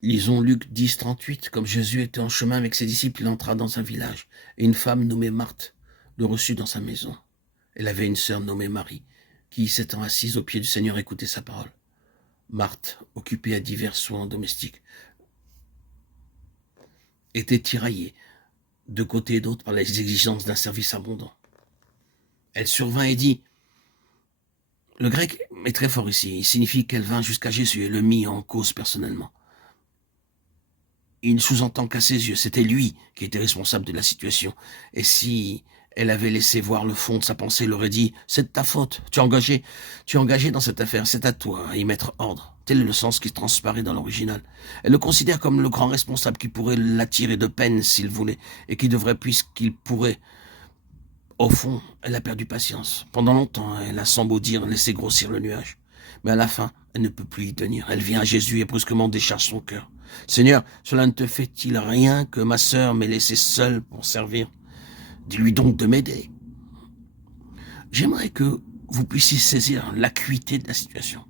Lisons Luc 10, 38. Comme Jésus était en chemin avec ses disciples, il entra dans un village, et une femme nommée Marthe le reçut dans sa maison. Elle avait une sœur nommée Marie, qui, s'étant assise aux pieds du Seigneur, écoutait sa parole. Marthe, occupée à divers soins domestiques, était tiraillée de côté et d'autre par les exigences d'un service abondant. Elle survint et dit, le grec est très fort ici, il signifie qu'elle vint jusqu'à Jésus et le mit en cause personnellement. Il sous-entend qu'à ses yeux, c'était lui qui était responsable de la situation. Et si elle avait laissé voir le fond de sa pensée, elle aurait dit, c'est de ta faute, tu es engagé dans cette affaire, c'est à toi à y mettre ordre. Tel est le sens qui transparaît dans l'original. Elle le considère comme le grand responsable qui pourrait l'attirer de peine s'il voulait, et qui devrait, puisqu'il pourrait. Au fond, elle a perdu patience. Pendant longtemps, elle a sans beau dire laissé grossir le nuage. Mais à la fin, elle ne peut plus y tenir. Elle vient à Jésus et brusquement décharge son cœur. Seigneur, cela ne te fait-il rien que ma sœur m'ait laissé seule pour servir? Dis-lui donc de m'aider. J'aimerais que vous puissiez saisir l'acuité de la situation.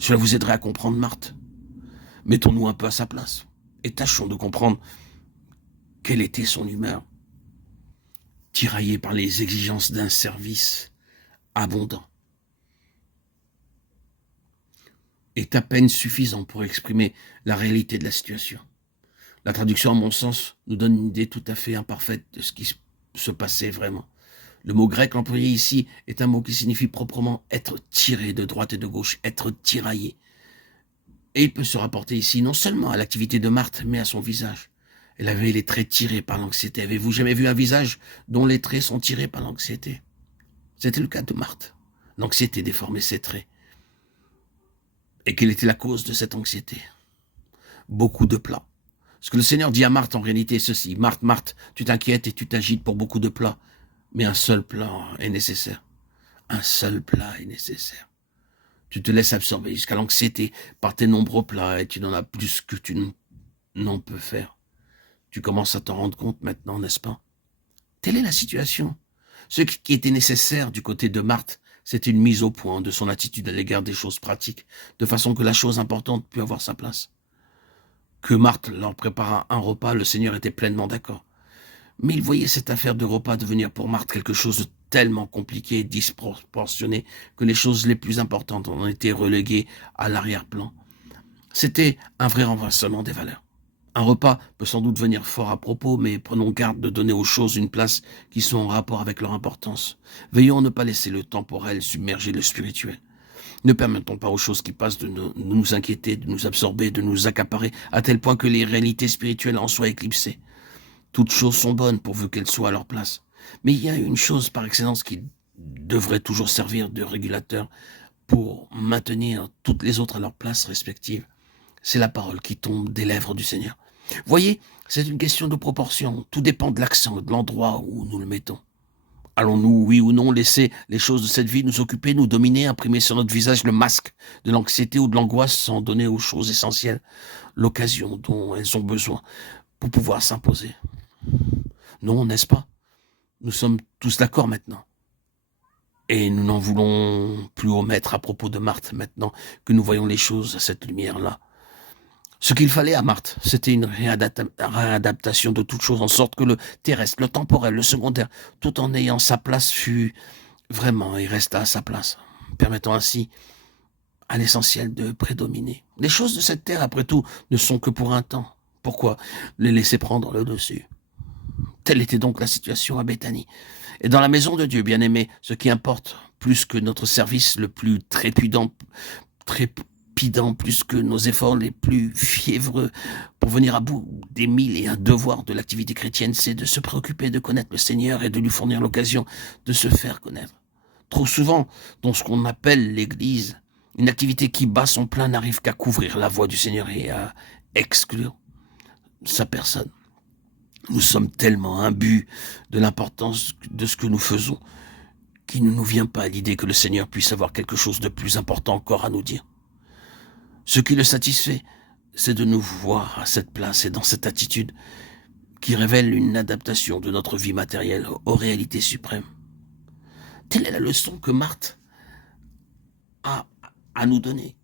Cela vous aiderait à comprendre Marthe. Mettons-nous un peu à sa place et tâchons de comprendre quelle était son humeur, tiraillée par les exigences d'un service abondant. Est à peine suffisant pour exprimer la réalité de la situation. La traduction, à mon sens, nous donne une idée tout à fait imparfaite de ce qui se passait vraiment. Le mot grec employé ici est un mot qui signifie proprement être tiré de droite et de gauche, être tiraillé. Et il peut se rapporter ici non seulement à l'activité de Marthe, mais à son visage. Elle avait les traits tirés par l'anxiété. Avez-vous jamais vu un visage dont les traits sont tirés par l'anxiété? C'était le cas de Marthe. L'anxiété déformait ses traits. Et quelle était la cause de cette anxiété? Beaucoup de plats. Ce que le Seigneur dit à Marthe en réalité est ceci. Marthe, Marthe, tu t'inquiètes et tu t'agites pour beaucoup de plats, mais un seul plat est nécessaire. Un seul plat est nécessaire. Tu te laisses absorber jusqu'à l'anxiété par tes nombreux plats et tu n'en as plus que tu n'en peux faire. Tu commences à t'en rendre compte maintenant, n'est-ce pas? Telle est la situation. Ce qui était nécessaire du côté de Marthe, c'était une mise au point de son attitude à l'égard des choses pratiques, de façon que la chose importante pût avoir sa place. Que Marthe leur préparât un repas, le Seigneur était pleinement d'accord. Mais il voyait cette affaire de repas devenir pour Marthe quelque chose de tellement compliqué et disproportionné que les choses les plus importantes en étaient reléguées à l'arrière-plan. C'était un vrai renversement des valeurs. Un repas peut sans doute venir fort à propos, mais prenons garde de donner aux choses une place qui soit en rapport avec leur importance. Veillons à ne pas laisser le temporel submerger le spirituel. Ne permettons pas aux choses qui passent de nous inquiéter, de nous absorber, de nous accaparer, à tel point que les réalités spirituelles en soient éclipsées. Toutes choses sont bonnes pourvu qu'elles soient à leur place. Mais il y a une chose par excellence qui devrait toujours servir de régulateur pour maintenir toutes les autres à leur place respective. C'est la parole qui tombe des lèvres du Seigneur. Voyez, c'est une question de proportion. Tout dépend de l'accent, de l'endroit où nous le mettons. Allons-nous, oui ou non, laisser les choses de cette vie nous occuper, nous dominer, imprimer sur notre visage le masque de l'anxiété ou de l'angoisse sans donner aux choses essentielles l'occasion dont elles ont besoin pour pouvoir s'imposer? Non, n'est-ce pas? Nous sommes tous d'accord maintenant. Et nous n'en voulons plus omettre à propos de Marthe maintenant que nous voyons les choses à cette lumière-là. Ce qu'il fallait à Marthe, c'était une réadaptation de toutes choses, en sorte que le terrestre, le temporel, le secondaire, tout en ayant sa place, fut vraiment et resta à sa place, permettant ainsi à l'essentiel de prédominer. Les choses de cette terre, après tout, ne sont que pour un temps. Pourquoi les laisser prendre le dessus? Telle était donc la situation à Béthanie. Et dans la maison de Dieu, bien-aimé, ce qui importe plus que notre service le plus trépidant, plus que nos efforts les plus fiévreux pour venir à bout des 1001 devoirs de l'activité chrétienne, c'est de se préoccuper de connaître le Seigneur et de lui fournir l'occasion de se faire connaître. Trop souvent, dans ce qu'on appelle l'Église, une activité qui bat son plein n'arrive qu'à couvrir la voix du Seigneur et à exclure sa personne. Nous sommes tellement imbus de l'importance de ce que nous faisons qu'il ne nous vient pas à l'idée que le Seigneur puisse avoir quelque chose de plus important encore à nous dire. Ce qui le satisfait, c'est de nous voir à cette place et dans cette attitude qui révèle une adaptation de notre vie matérielle aux réalités suprêmes. Telle est la leçon que Marthe a à nous donner.